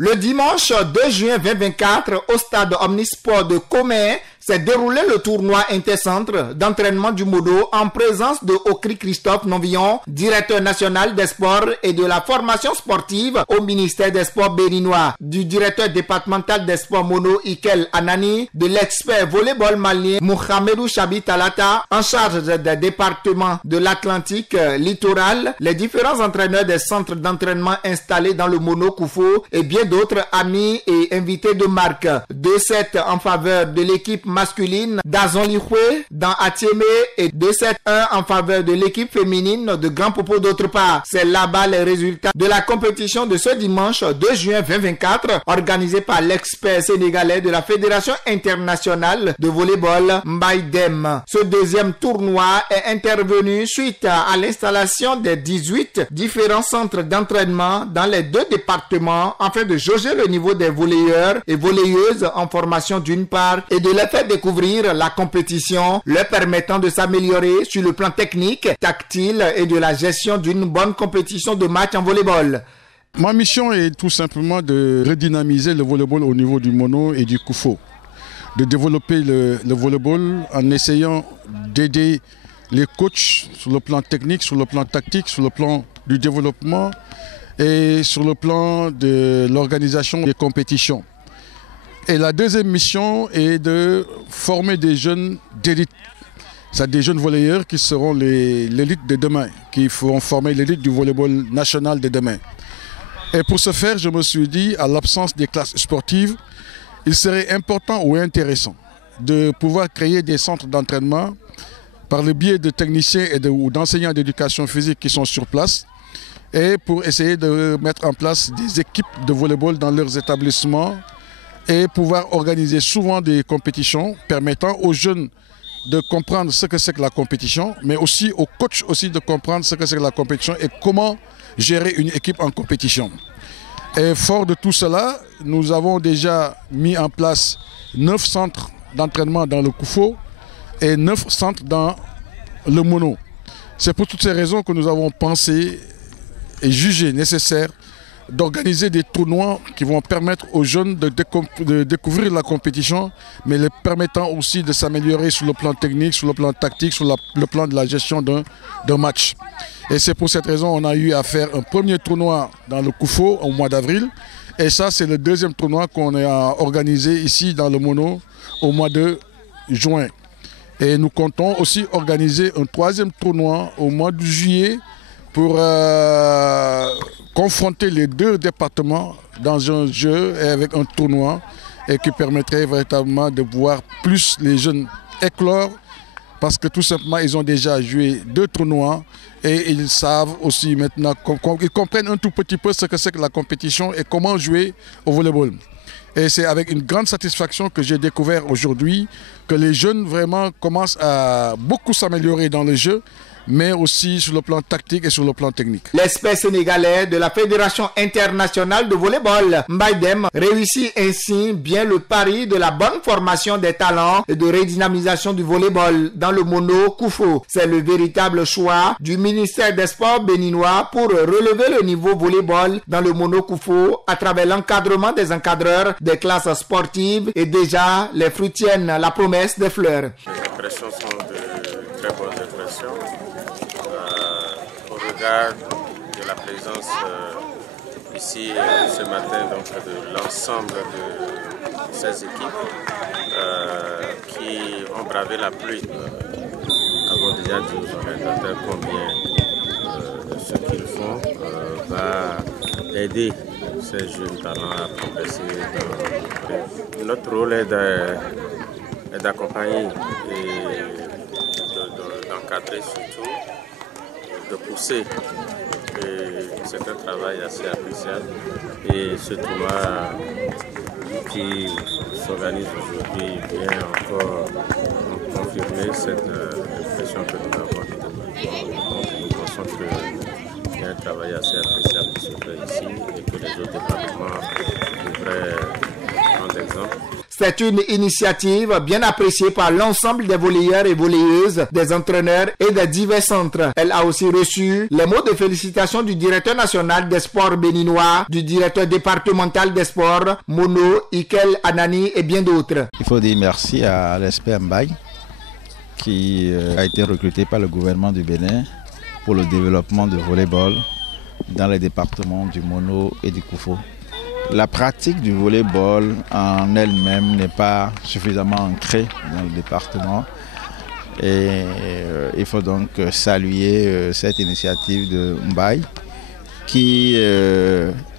Le dimanche 2 juin 2024, au stade Omnisport de Comé, s'est déroulé le tournoi intercentre d'entraînement du modo en présence de Okri Christophe Novillon, directeur national des sports et de la formation sportive au ministère des sports béninois, du directeur départemental des sports mono Ikel Anani, de l'expert volleyball malien Mohamedou Chabi Talata, en charge des départements de l'Atlantique littoral, les différents entraîneurs des centres d'entraînement installés dans le mono Koufo et bien d'autres amis et invités de marque. 2-7 en faveur de l'équipe masculine d'Azonlikhwe dans Atiémé et 2-7-1 en faveur de l'équipe féminine de Grand Popo d'autre part. C'est là-bas les résultats de la compétition de ce dimanche 2 juin 2024 organisée par l'expert sénégalais de la Fédération internationale de volleyball Mbaïdem. Ce deuxième tournoi est intervenu suite à l'installation des 18 différents centres d'entraînement dans les deux départements afin de jauger le niveau des volleyeurs et volleyeuses en formation d'une part et de les faire découvrir la compétition, leur permettant de s'améliorer sur le plan technique, tactile et de la gestion d'une bonne compétition de match en volleyball. Ma mission est tout simplement de redynamiser le volleyball au niveau du mono et du koufo, de développer le volleyball en essayant d'aider les coachs sur le plan technique, sur le plan tactique, sur le plan du développement et sur le plan de l'organisation des compétitions. Et la deuxième mission est de former des jeunes d'élite, c'est-à-dire des jeunes volleyeurs qui seront l'élite de demain, qui feront former l'élite du volleyball national de demain. Et pour ce faire, je me suis dit, à l'absence des classes sportives, il serait important ou intéressant de pouvoir créer des centres d'entraînement par le biais de techniciens ou d'enseignants d'éducation physique qui sont sur place, et pour essayer de mettre en place des équipes de volleyball dans leurs établissements et pouvoir organiser souvent des compétitions permettant aux jeunes de comprendre ce que c'est que la compétition, mais aussi aux coachs aussi de comprendre ce que c'est que la compétition et comment gérer une équipe en compétition. Et fort de tout cela, nous avons déjà mis en place 9 centres d'entraînement dans le Koufo et 9 centres dans le mono. C'est pour toutes ces raisons que nous avons pensé et jugé nécessaire d'organiser des tournois qui vont permettre aux jeunes de découvrir la compétition, mais les permettant aussi de s'améliorer sur le plan technique, sur le plan tactique, sur le plan de la gestion d'un match. Et c'est pour cette raison qu'on a eu à faire un premier tournoi dans le Koufo au mois d'avril. Et ça, c'est le deuxième tournoi qu'on a organisé ici dans le mono au mois de juin. Et nous comptons aussi organiser un troisième tournoi au mois de juillet pour confronter les deux départements dans un jeu et avec un tournoi et qui permettrait véritablement de voir plus les jeunes éclore parce que tout simplement ils ont déjà joué 2 tournois et ils savent aussi maintenant, ils comprennent un tout petit peu ce que c'est que la compétition et comment jouer au volleyball. Et c'est avec une grande satisfaction que j'ai découvert aujourd'hui que les jeunes vraiment commencent à beaucoup s'améliorer dans le jeu, mais aussi sur le plan tactique et sur le plan technique. L'expert sénégalais de la Fédération internationale de volleyball, Mbaïdem, réussit ainsi bien le pari de la bonne formation des talents et de redynamisation du volleyball dans le mono Koufo. C'est le véritable choix du ministère des Sports béninois pour relever le niveau volleyball dans le mono Koufo à travers l'encadrement des encadreurs des classes sportives et déjà les fruits tiennent la promesse des fleurs. Les impressions sont de très bonnes impressions. Au regard de la présence ici ce matin donc, de l'ensemble de ces équipes qui ont bravé la pluie. Nous avons déjà dit aux organisateurs combien ce qu'ils font va aider ces jeunes talents à progresser. Notre rôle est d'accompagner et d'encadrer surtout, de pousser. C'est un travail assez appréciable. Et ce tournoi qui s'organise aujourd'hui vient encore confirmer cette impression que nous avons. Donc nous pensons qu'il y a un travail assez appréciable qui se fait ici et que les autres départements devraient prendre exemple. C'est une initiative bien appréciée par l'ensemble des volleyeurs et volleyeuses, des entraîneurs et des divers centres. Elle a aussi reçu les mots de félicitations du directeur national des sports béninois, du directeur départemental des sports, Mono, Ikel Anani et bien d'autres. Il faut dire merci à l'ESPE Mbaye qui a été recruté par le gouvernement du Bénin pour le développement du volleyball dans les départements du Mono et du Koufo. La pratique du volleyball en elle-même n'est pas suffisamment ancrée dans le département et il faut donc saluer cette initiative de Mbaye qui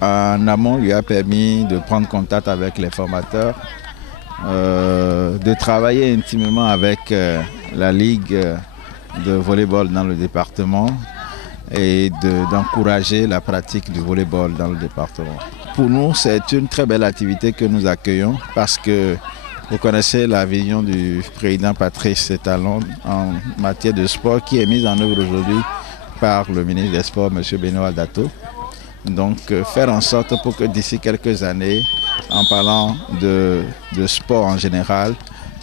en amont lui a permis de prendre contact avec les formateurs, de travailler intimement avec la ligue de volleyball dans le département et d'encourager la pratique du volleyball dans le département. Pour nous, c'est une très belle activité que nous accueillons parce que vous connaissez la vision du président Patrice Talon en matière de sport qui est mise en œuvre aujourd'hui par le ministre des Sports, M. Benoît Dato. Donc faire en sorte pour que d'ici quelques années, en parlant de sport en général,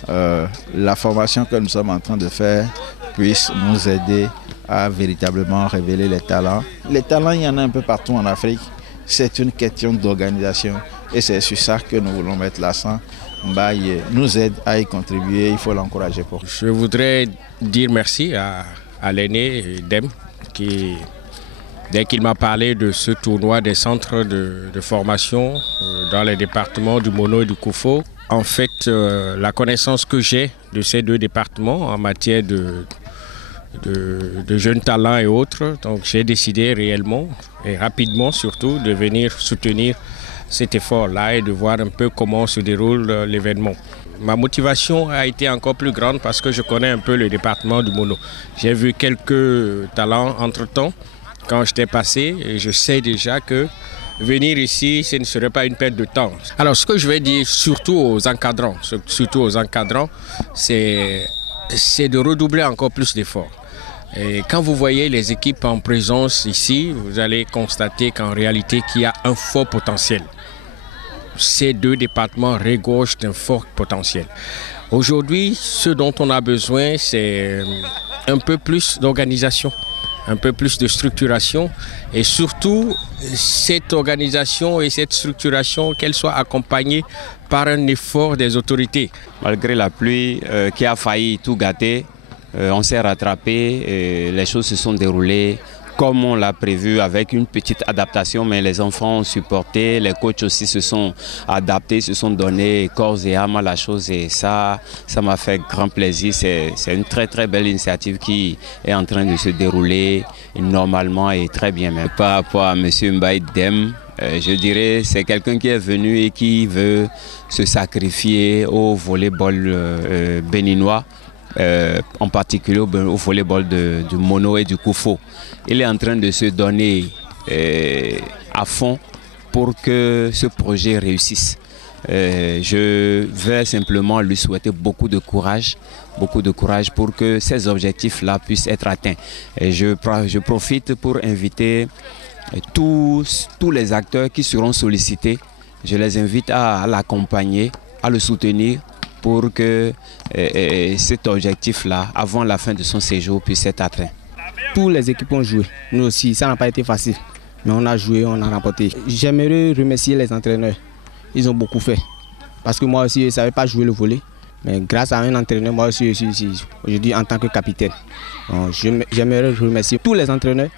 la formation que nous sommes en train de faire puisse nous aider à véritablement révéler les talents. Les talents, il y en a un peu partout en Afrique. C'est une question d'organisation et c'est sur ça que nous voulons mettre l'accent. Mbaye nous aide à y contribuer, il faut l'encourager pour. Je voudrais dire merci à l'aîné Dem qui, dès qu'il m'a parlé de ce tournoi des centres de formation dans les départements du Mono et du Koufo, en fait, la connaissance que j'ai de ces deux départements en matière de jeunes talents et autres, donc j'ai décidé réellement et rapidement surtout de venir soutenir cet effort-là et de voir un peu comment se déroule l'événement. Ma motivation a été encore plus grande parce que je connais un peu le département du Mono. J'ai vu quelques talents entre-temps quand j'étais passé et je sais déjà que venir ici, ce ne serait pas une perte de temps. Alors ce que je vais dire surtout aux encadrants, c'est de redoubler encore plus d'efforts. Et quand vous voyez les équipes en présence ici, vous allez constater qu'en réalité, qu'il y a un fort potentiel. Ces deux départements regorgent d'un fort potentiel. Aujourd'hui, ce dont on a besoin, c'est un peu plus d'organisation, un peu plus de structuration et surtout cette organisation et cette structuration, qu'elle soit accompagnée par un effort des autorités. Malgré la pluie qui a failli tout gâter, on s'est rattrapé et les choses se sont déroulées comme on l'a prévu avec une petite adaptation, mais les enfants ont supporté, les coachs aussi se sont adaptés, se sont donnés corps et âme à la chose et ça m'a fait grand plaisir. C'est une très très belle initiative qui est en train de se dérouler normalement et très bien même. Par rapport à M. Mbaye Dem, je dirais c'est quelqu'un qui est venu et qui veut se sacrifier au volleyball béninois. En particulier au volleyball du Mono et du Koufo. Il est en train de se donner à fond pour que ce projet réussisse. Je vais simplement lui souhaiter beaucoup de courage pour que ces objectifs-là puissent être atteints. Et je profite pour inviter tous les acteurs qui seront sollicités. Je les invite à l'accompagner, à le soutenir, pour que cet objectif-là, avant la fin de son séjour, puisse être atteint. Tous les équipes ont joué. Nous aussi, ça n'a pas été facile. Mais on a joué, on a remporté. J'aimerais remercier les entraîneurs. Ils ont beaucoup fait. Parce que moi aussi, je ne savais pas jouer le volley. Mais grâce à un entraîneur, moi aussi, je suis ici aujourd'hui en tant que capitaine. J'aimerais remercier tous les entraîneurs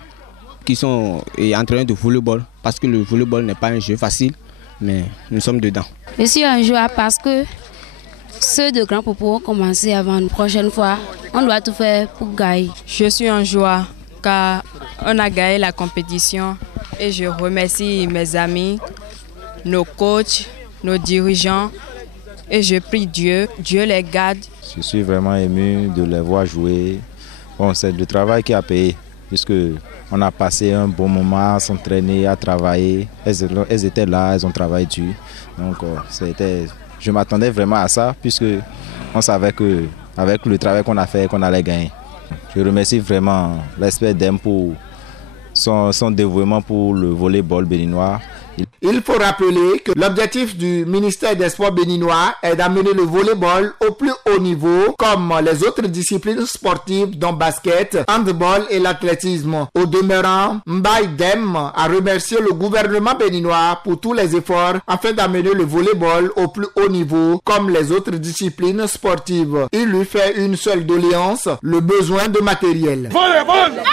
qui sont entraîneurs de volleyball. Parce que le volleyball n'est pas un jeu facile, mais nous sommes dedans. Je suis un joueur parce que ceux de grands propos ont commencé avant. Une prochaine fois, on doit tout faire pour gagner. Je suis un joueur car on a gagné la compétition et je remercie mes amis, nos coachs, nos dirigeants et je prie Dieu les garde. Je suis vraiment ému de les voir jouer. Bon, c'est le travail qui a payé puisque on a passé un bon moment à s'entraîner, à travailler. Elles étaient là, elles ont travaillé dur. Donc je m'attendais vraiment à ça puisque on savait qu'avec le travail qu'on a fait, qu'on allait gagner. Je remercie vraiment l'ESPE Dem pour son dévouement pour le volleyball béninois Il faut rappeler que l'objectif du ministère des Sports béninois est d'amener le volleyball au plus haut niveau, comme les autres disciplines sportives dont basket, handball et l'athlétisme. Au demeurant, Mbaye Dem a remercié le gouvernement béninois pour tous les efforts afin d'amener le volleyball au plus haut niveau, comme les autres disciplines sportives. Il lui fait une seule doléance, le besoin de matériel. Volleyball!